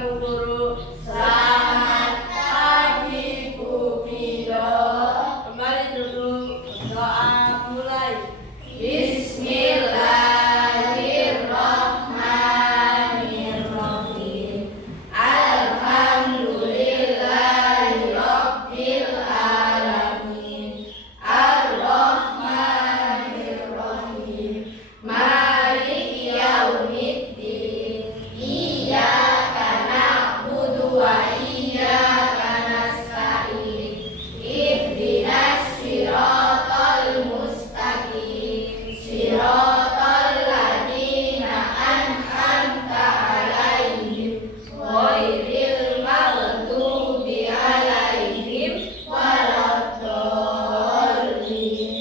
kamu guru. Selamat pagi Bu Fido. Kembali dulu, doa mulai. Bismillahirrahmanirrahim. Alhamdulillahirabbil alamin. Ar-Rahmanirrahim. Maliki yaumiddin. Iyyaka na'budu wa iyyaka nasta'in. Ihdinas siratal mustaqim. Siratal ladzina an'amta 'alaihim ghairil maghdubi 'alaihim waladdallin.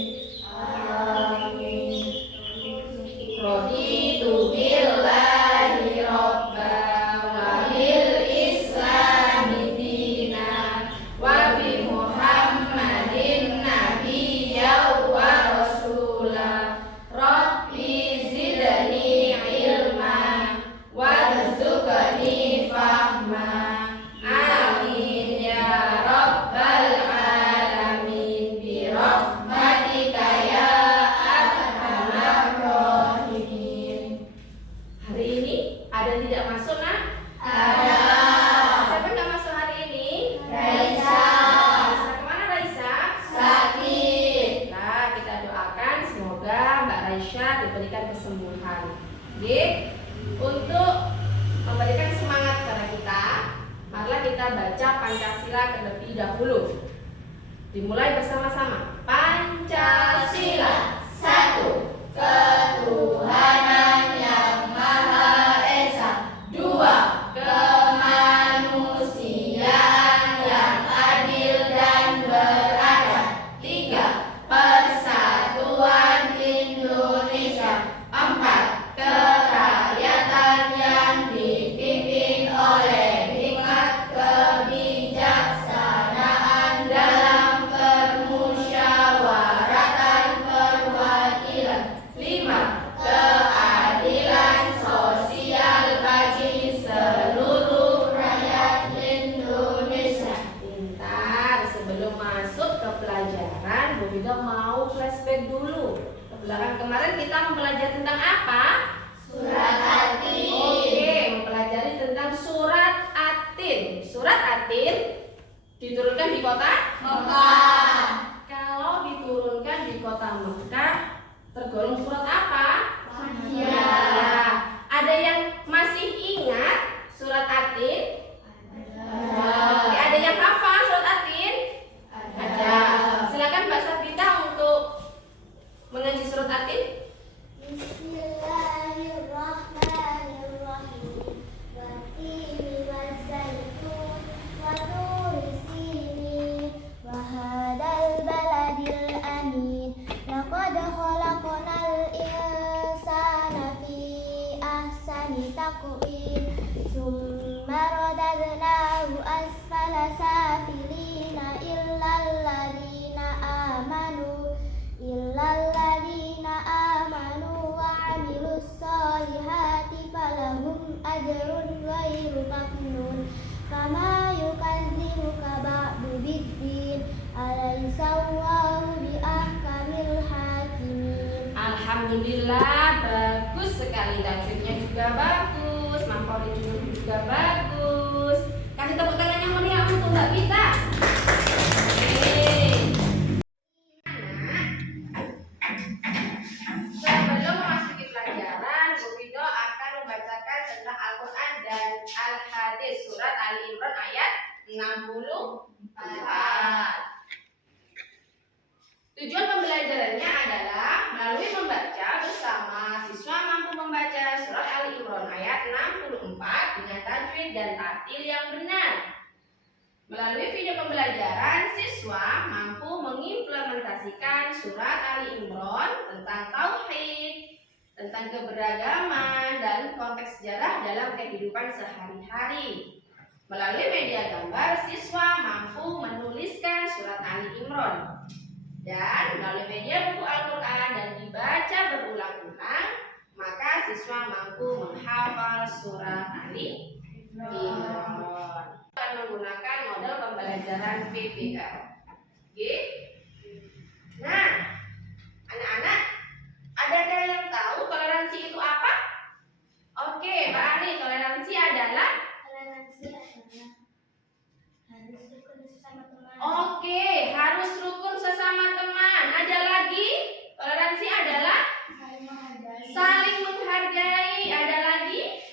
Amin. Raditu billahi robba wa bil islami dina wa bi Muhammadin nabiyya wa rasula. Rabbi zidni ilma warzuqni fahma. Amin ya rabbal alamin. Bi rahmatika ya arhamar rahimin. Hari ini ada yang tidak masuk, Nak? Ada. Siapa yang nggak masuk hari ini? Raisa. Raisa kemana, Raisa? Sakit. Nah, kita doakan semoga Mbak Raisa diberikan kesembuhan. Oke? Untuk memberikan semangat kepada kita, marilah kita baca Pancasila terlebih dahulu. Dimulai bersama-sama. Pancasila. 1. Ketuhanan yang Maha Esa. 2. Kemanusiaan yang adil dan beradab. 3. Persatuan Indonesia. 4. Kerakyatan yang dipimpin oleh hikmat kebijaksanaan dalam permusyawaratan perwakilan. 5. Keadilan sosial bagi seluruh rakyat Indonesia. Pintar. Sebelum masuk ke pelajaran, Bu Fido mau flashback dulu. Ke belakang kemarin kita mempelajari tentang apa? Surat Atin. Oke, mempelajari tentang surat Atin. Surat Atin diturunkan di kota Mekah. Kalau diturunkan di kota Mekah, tergolong surat apa? Makiyah. Ada yang masih ingat surat Atin? Oke, ada yang hafal surat Atin? Ada. Silakan Mbak Sabrina untuk mengaji surat Atin. Bismillahirrahmanirrahim. Wattini wazzaitun wa turi sinin wa hadzal baladil amin. Laqad khalaqnal insana fi ahsani taqwim. Tsumma radadnahu asfala safilina illal ladzina amanu wa 'amilus solihati falahum ajrun ghairu mamnun. Kama yukadzibuka ba'du biddin. Alaysa Allahu biahkamil hakimin. Alhamdulillah, bagus sekali. Tajwidnya juga bagus, Makhrijnya juga bagus. Kasih tepuk tangan yang meriah untuk Mbak Vita. Sebelum memasuki pelajaran, Bu Fido akan membacakan tentang Al-Quran dan Al-Hadis surat Ali Imran ayat 64. Tujuan pembelajarannya adalah melalui membaca bersama siswa mampu membaca surat Ali Imran ayat 64 dengan tajwid dan tartil yang benar. Melalui video pembelajaran, siswa mampu mengimplementasikan surat Ali Imran tentang tauhid, tentang keberagaman, dan konteks sejarah dalam kehidupan sehari-hari. Melalui media gambar, siswa mampu menuliskan surat Ali Imran. Dan melalui media buku Al-Quran dan dibaca berulang-ulang, maka siswa mampu menghafal surat Ali Imran. pembelajaran PPL. Oke? Nah, anak-anak, adakah yang tahu toleransi itu apa? Oke, Mbak Ani, toleransi adalah oke, harus rukun sesama teman. Ada lagi? Toleransi adalah saling menghargai. Ada lagi?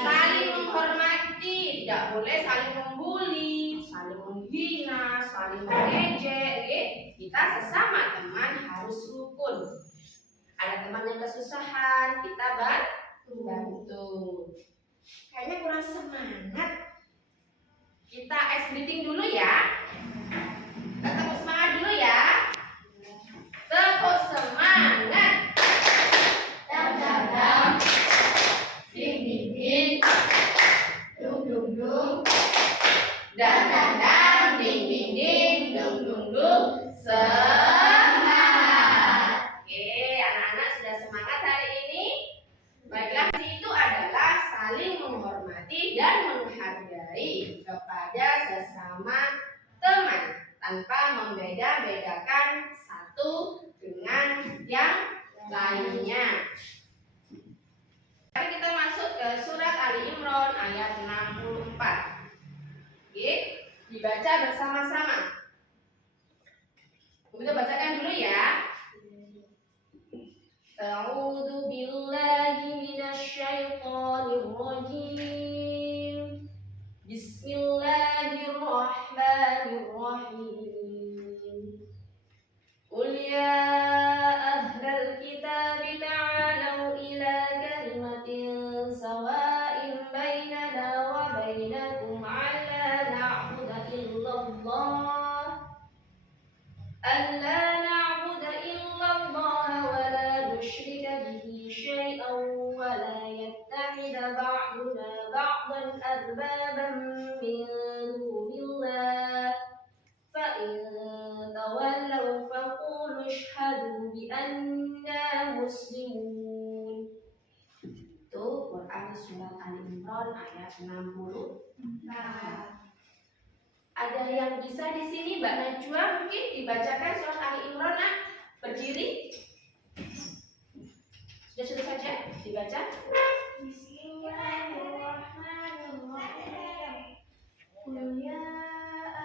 Saling menghormati. Tidak boleh saling membuli, saling menghina, saling mengejek. Kita sesama teman harus rukun. Ada teman yang kesusahan, kita bantu. Kayaknya kurang semangat. Kita ice breathing dulu ya. Kita tepuk semangat dulu ya. Tepuk semangat. Dam dam dam. Ding ding ding. Dung dung dung. Dam dam dam. Ding ding ding. Dung dung dung. Semangat. Oke, anak-anak sudah semangat hari ini? Baiklah, itu adalah saling menghormati dan menghargai kepada sesama teman tanpa membeda-bedakan satu dengan yang lainnya. Sekarang kita masuk ke surat Ali Imran ayat 64. Oke, dibaca bersama-sama. Kita bacakan dulu ya. A'udzu billahi minasyaitonir rajim. Bismillahirrahmanirrahim. Qul ya ahlal kitab ta'alu ila kalimatin sawa'in bainana wa bainakum 'alla na'budu illallah wa la nusyrika bihi syai'an wa la yattakhidha ba'duna ba'dan arbaban min dunillah fa in tawallaw faqulu ashhadu bi anna muslimun. Itu Quran surat Ali Imran ayat 64. Ada yang bisa di sini Mbak Najwa mungkin dibacakan surat Ali Imran berdiri? Sudah saja dibaca? Bismillahirrahmanirrahim. Qul ya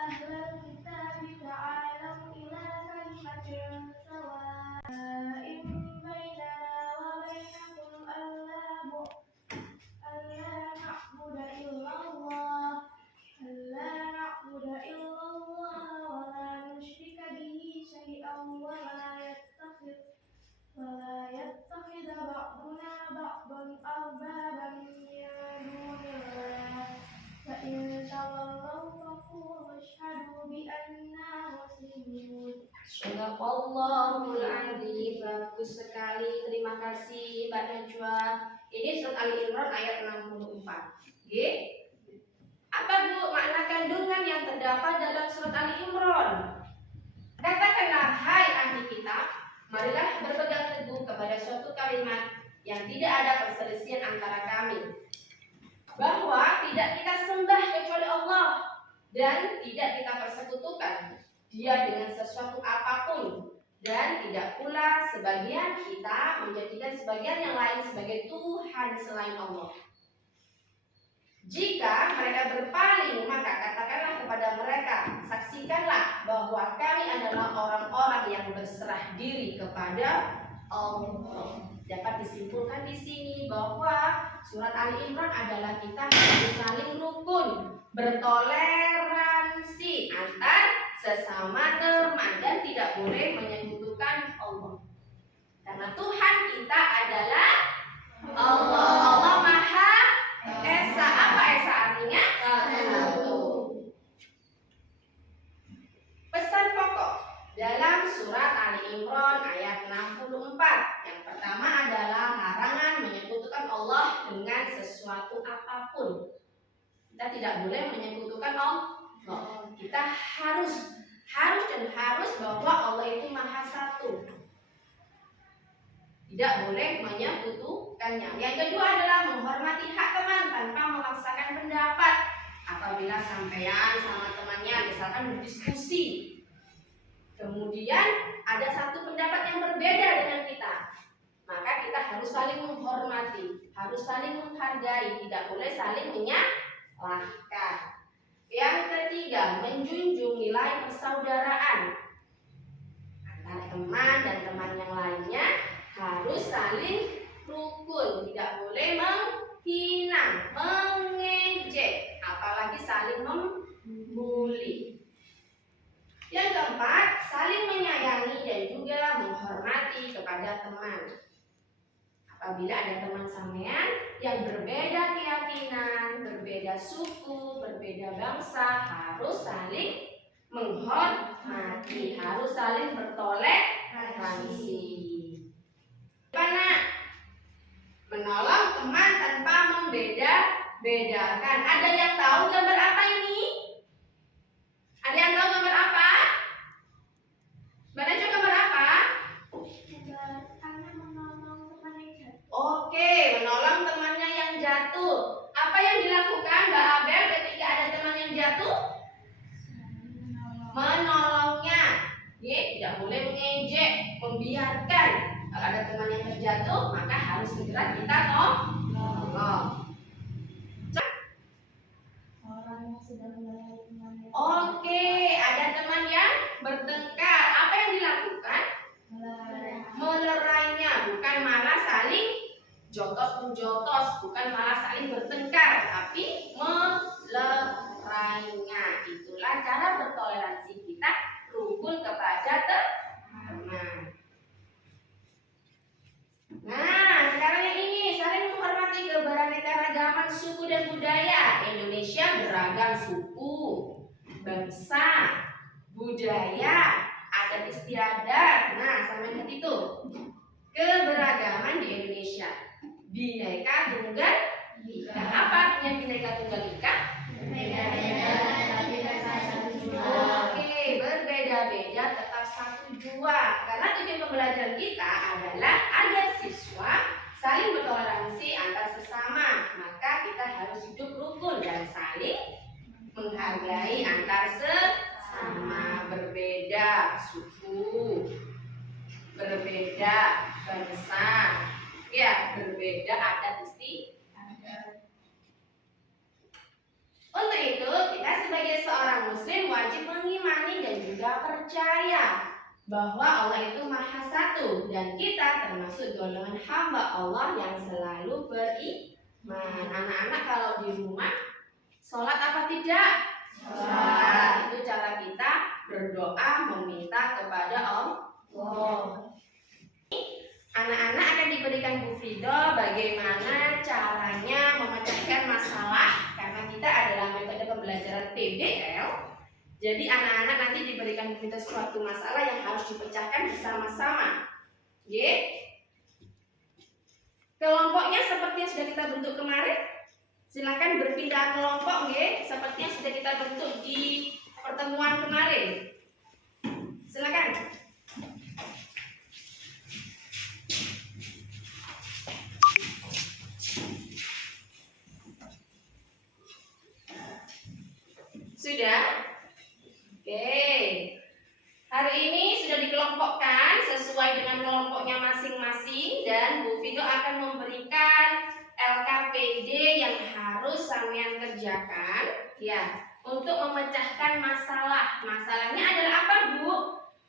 ahlal kitab ta'alu ila kalimatin sawa'in bainana wa bainakum alla na'budu illallah wa la nusyrika bihi syai'an wa la yattakhidha ba'duna ba'dan arbaban min dunillah fa in tawallaw faqulu ashhadu bi anna muslimun. Shadaqallahul adzim. Bagus sekali, terima kasih Mbak Najwa. Ini surat Ali Imran ayat 64. Oke. Apa Bu makna kandungan yang terdapat dalam surat Ali Imran? Katakanlah, hai ahli kitab, marilah berpegang teguh kepada suatu kalimat yang tidak ada perselisihan antara kami, bahwa tidak kita sembah kecuali Allah dan tidak kita persekutukan Dia dengan sesuatu apapun, dan tidak pula sebagian kita menjadikan sebagian yang lain sebagai Tuhan selain Allah. Jika mereka berpaling, maka katakanlah kepada mereka, saksikanlah bahwa kami adalah orang-orang yang berserah diri kepada Allah. Dapat disimpulkan di sini bahwa surat Ali Imran adalah kita harus saling rukun, bertoleransi antar sesama teman dan tidak boleh menyekutukan Allah. Karena Tuhan kita adalah Allah. Allah Maha Esa. Apa Esa artinya? Satu. Pesan pokok dalam surat Ali Imran ayat 64. Yang pertama adalah larangan menyekutukan Allah dengan sesuatu apapun. Kita tidak boleh menyekutukan Allah. Kita harus bahwa Allah itu Maha Satu. Tidak boleh menyekutukannya. Yang kedua adalah menghormati hak teman tanpa memaksakan pendapat atau apabila sampean sama temannya misalkan berdiskusi, kemudian ada satu pendapat yang berbeda dengan kita, maka kita harus saling menghormati, harus saling menghargai, tidak boleh saling menyalahkan. Yang ketiga, menjunjung nilai persaudaraan antara teman dan teman yang lainnya, harus saling rukun, tidak boleh menghina, mengejek, apalagi saling membuli. Yang keempat, saling menyayangi dan juga menghormati kepada teman. Apabila ada teman sampean yang berbeda keyakinan, berbeda suku, berbeda bangsa, harus saling menghormati, harus saling bertoleransi. Karena menolong teman tanpa membeda-bedakan. Ada yang tahu gambar apa ini? Ada yang tahu gambar apa? Mbak Najwa, gambar apa? Oke, menolong temannya yang jatuh. Apa yang dilakukan Mbak Abel ketika ada teman yang jatuh? Menolongnya. Tidak boleh mengejek, membiarkan. Kalau ada teman yang terjatuh, maka harus segera kita tolong. Oke, ada teman yang bertengkar. Apa yang dilakukan? Melerainya, bukan malah saling jotos-menjotos, bukan malah saling bertengkar, tapi melerainya. Itulah cara bertoleransi kita, rukun kepada teman. Nah, sekarang yang ini, saling menghormati keberaneka-ragaman suku dan budaya. Indonesia beragam suku, bangsa, budaya, adat istiadat. Nah, sampai lihat itu. Keberagaman di Indonesia. Bhinneka Tunggal Ika. Apa artinya Bhinneka Tunggal Ika? Oke, berbeda-beda tetap satu jua. Karena tujuan pembelajaran kita adalah agar siswa saling bertoleransi antar sesama. Maka kita harus hidup rukun dan saling menghargai antar sesama. Berbeda suku, berbeda bangsa, ya, berbeda adat istiadat. Untuk itu, kita sebagai seorang muslim wajib mengimani dan juga percaya bahwa Allah itu Maha Satu dan kita termasuk golongan hamba Allah yang selalu beriman. Anak-anak kalau di rumah sholat apa tidak? Sholat. Itu cara kita berdoa meminta kepada Allah. Anak-anak akan diberikan Bu Frido bagaimana caranya memecahkan masalah, karena kita adalah metode pembelajaran PBL. Jadi anak-anak nanti diberikan Bu Frido suatu masalah yang harus dipecahkan bersama-sama. Kelompoknya seperti yang sudah kita bentuk kemarin. Silakan berpindah kelompok, seperti yang sudah kita bentuk di pertemuan kemarin. Silakan. Sudah? Oke. Hari ini sudah dikelompokkan sesuai dengan kelompoknya masing-masing dan Bu Fido akan memberikan LKPD yang harus sampean kerjakan ya untuk memecahkan masalah. Masalahnya adalah apa, Bu?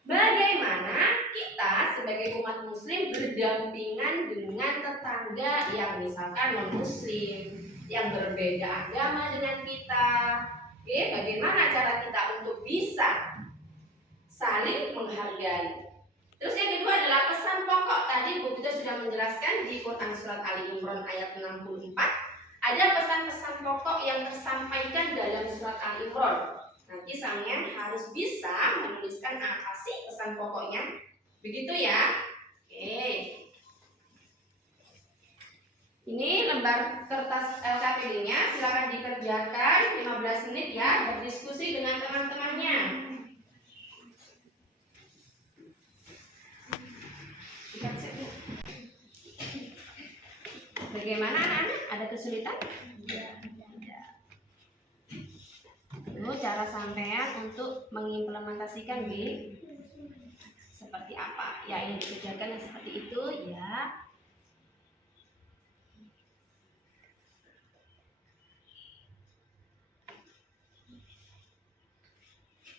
Bagaimana kita sebagai umat muslim berdampingan dengan tetangga yang misalkan non-muslim, yang berbeda agama dengan kita. Bagaimana cara kita untuk bisa saling menghargai. Terus yang kedua adalah pesan pokok. Tadi Bu Fido sudah menjelaskan di Quran surat Ali Imran ayat 64. Ada pesan-pesan pokok yang tersampaikan dalam surat Ali Imran. Nanti sampean harus bisa menuliskan apa sih pesan pokoknya. Begitu ya. Oke. Ini lembar kertas LKPD-nya, silakan dikerjakan 15 menit ya, berdiskusi dengan teman-temannya. Bagaimana anak-anak? Ada kesulitan? Tidak. Lalu cara sampean untuk mengimplementasikan seperti apa? Ya, yang dikerjakan yang seperti itu ya.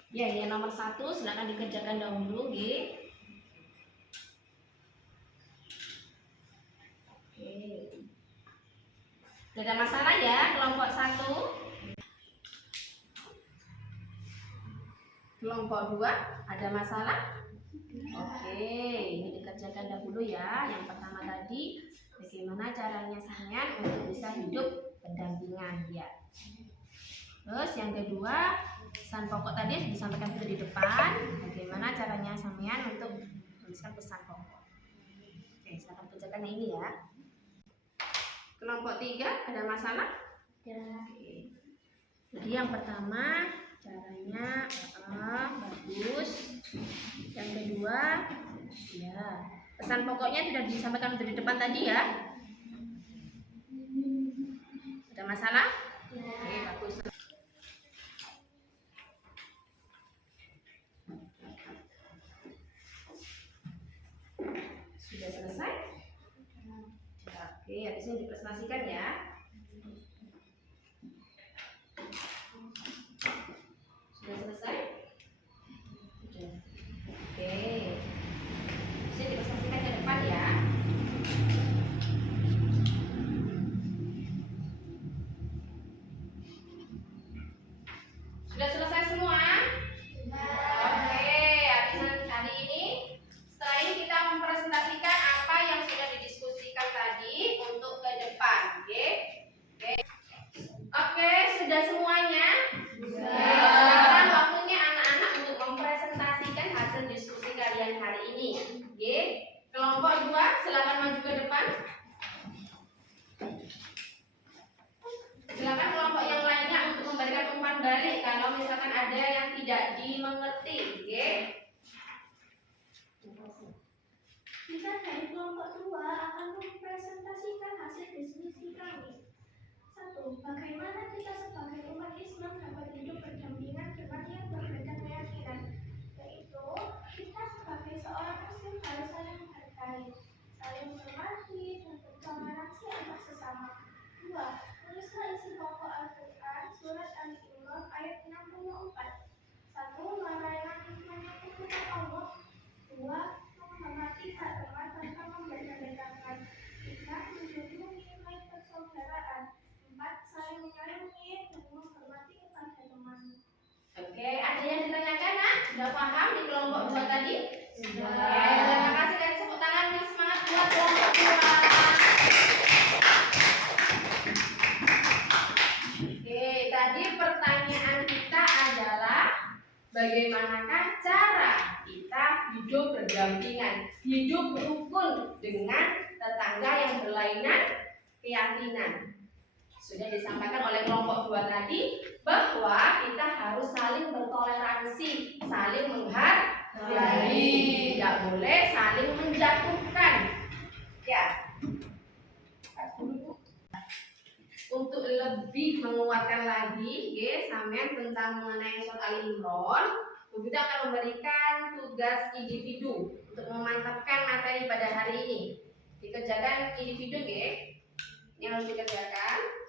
Ya, yang nomor 1 silakan dikerjakan dahulu, Oke. Tidak ada masalah ya, kelompok 1. Kelompok 2 ada masalah? Oke, ini dikerjakan dahulu ya. Yang pertama tadi, bagaimana caranya sampean untuk bisa hidup berdampingan ya. Terus yang kedua, pesan pokok tadi disampaikan itu di depan. Bagaimana caranya sampean untuk menuliskan pesan pokok. Oke, silakan kerjakan yang ini ya. Kelompok 3 ada masalah? Ya. Jadi yang pertama caranya bagus. Yang kedua ya, pesan pokoknya tidak disampaikan di depan tadi ya. Ada masalah? Ya. Oke, bagus. Sudah selesai? Oke, habis ini dipresentasikan ya. Sudah selesai? Sudah. Oke. Bisa dipresentasikan ke depan ya. Sudah selesai semua? Oke, habis hari ini setelah ini kita mempresentasikan apa yang sudah didiskusikan tadi untuk ke depan, oke? Oke, sudah semuanya? Sekarang waktunya anak-anak untuk mempresentasikan hasil diskusi kalian hari ini. Oke? Kelompok 2 silakan maju ke depan. Silakan kelompok yang lainnya untuk memberikan umpan balik kalau misalkan ada yang tidak dimengerti, oke? Kita dari kelompok 2 akan mempresentasikan hasil diskusi kami. 1. Bagaimana kita sebagai umat Islam dapat hidup berdampingan dengan yang berbeda keyakinan, yaitu kita sebagai seorang Muslim harus saling menghargai, saling menghormati, dan bertoleransi antar sesama. 2. Tulislah isi pokok Al-Quran surat Al-Imran ayat 64. 1. Menyebutkan Allah. 2. Menghormati hak teman tanpa membeda-bedakan. 3. Menjunjung nilai persaudaraan. 4. Saling menyayangi dan menghormati kepada teman. Oke, ada yang ditanyakan, Nak? Sudah paham di kelompok 2 tadi? Sudah. Oke, terima kasih dan tepuk tangan yang semangat buat kelompok 2. Oke, tadi pertanyaan kita adalah bagaimanakah cara kita hidup berdampingan, hidup rukun dengan tetangga yang berlainan keyakinan. Sudah disampaikan oleh kelompok 2 tadi bahwa kita harus saling bertoleransi, saling menghargai, tidak boleh saling menjatuhkan. Ya. Untuk lebih menguatkan lagi, sampean tentang mengenai surat Al-Imran, Bu Bida akan memberikan tugas individu untuk memantapkan materi pada hari ini. Dikerjakan individu, yang harus dikerjakan.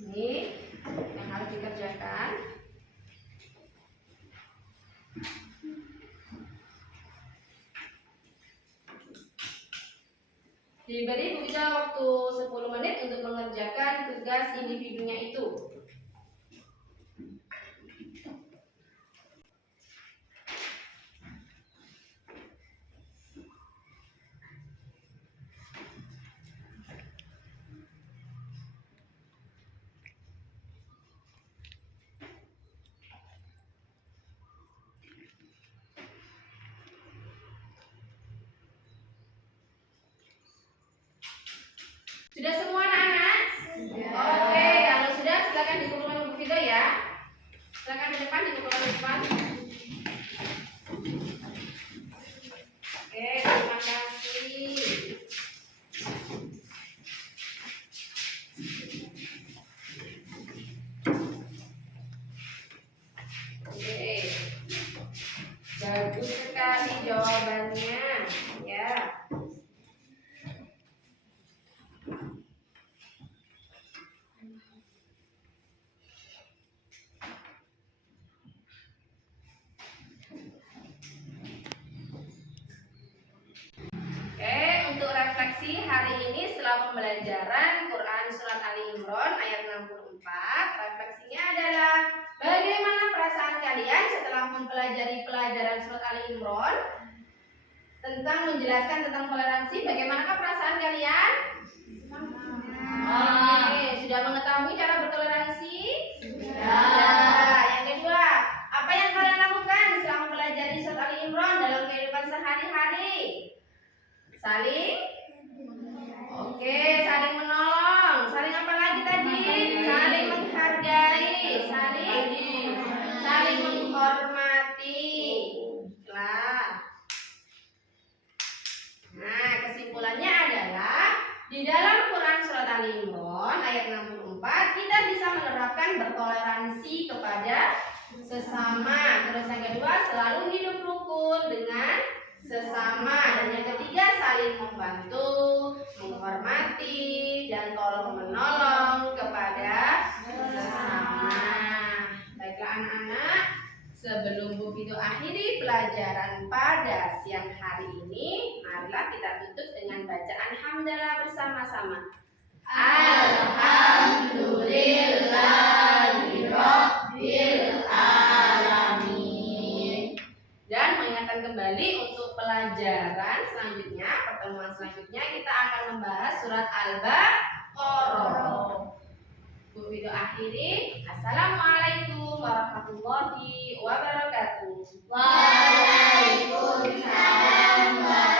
Ini yang harus dikerjakan. Diberi Bu Ida waktu 10 menit untuk mengerjakan tugas individunya itu. Sudah semua anak-anak? Oke, kalau sudah silakan dikumpulkan buku video ya. Silakan di depan, dikumpulkan di depan. Oke, terima kasih. pembelajaran Quran Surat Ali Imran ayat 64. Refleksinya adalah, bagaimana perasaan kalian setelah mempelajari pelajaran Surat Ali Imran tentang menjelaskan tentang toleransi? Bagaimanakah perasaan kalian? Oke, sudah mengetahui cara bertoleransi? Sudah. Yang kedua, apa yang kalian lakukan setelah mempelajari Surat Ali Imran dalam kehidupan sehari-hari? Saling? Oke, saling menolong. Saling apa lagi tadi? Saling menghargai, saling menghormati. Lah. Nah, kesimpulannya adalah di dalam Quran Surat Ali Imran ayat 64 kita bisa menerapkan bertoleransi kepada sesama. Terus yang kedua, selalu hidup rukun dengan sesama. Dan yang ketiga, saling membantu, menghormati, dan tolong menolong kepada sesama. Baiklah anak-anak, sebelum Bu Vito akhiri pelajaran pada siang hari ini, marilah kita tutup dengan bacaan hamdalah bersama-sama. Alhamdulillahirabbil alamin. Dan mengingatkan kembali untuk pelajaran selanjutnya, pertemuan selanjutnya kita akan membahas surat Al-Baqarah. Bu Vito akhiri. Assalamualaikum warahmatullahi wabarakatuh. Waalaikumsalam.